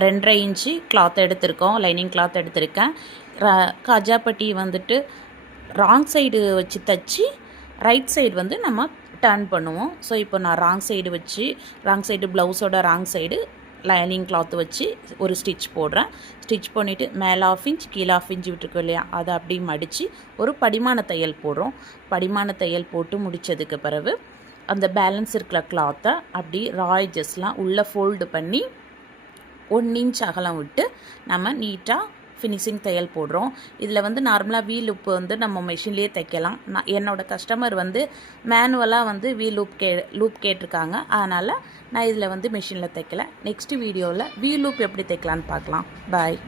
2.5 inch cloth எடுத்திருக்கோம், lining cloth எடுத்திருக்கேன். காஜாப்பட்டி வந்துட்டு ராங் சைடு வச்சு தைச்சி ரைட் சைடு வந்து நம்ம டர்ன் பண்ணுவோம். ஸோ இப்போ நான் ராங் சைடு ப்ளவுஸோட ராங் சைடு லைனிங் கிளாத் வச்சு ஒரு ஸ்டிச் போடுறேன். ஸ்டிச் பண்ணிவிட்டு மேலே 1/2 இன்ச் கீழே 1/2 இன்ச் விட்டுருக்கோம் இல்லையா, அதை அப்படி மடித்து ஒரு படிமான தையல் போடுறோம். படிமான தையல் போட்டு முடித்ததுக்கு பிறகு அந்த பேலன்ஸ் இருக்கிற கிளாத்தை அப்படி ராய்ஜஸ்லாம் உள்ளே ஃபோல்டு பண்ணி 1 இன்ச் அகலம் விட்டு நம்ம நீட்டாக ஃபினிஷிங் தையல் போடுறோம். இதில் வந்து நார்மலாக வீ லூப் வந்து நம்ம மிஷின்லேயே தைக்கலாம். என்னோடய கஸ்டமர் வந்து மேனுவலாக வந்து லூப் கேட்டிருக்காங்க. அதனால் நான் இதில் வந்து மிஷினில் தைக்கல. நெக்ஸ்ட் வீடியோவில் வீ லூப் எப்படி தைக்கலான்னு பார்க்கலாம். பாய்.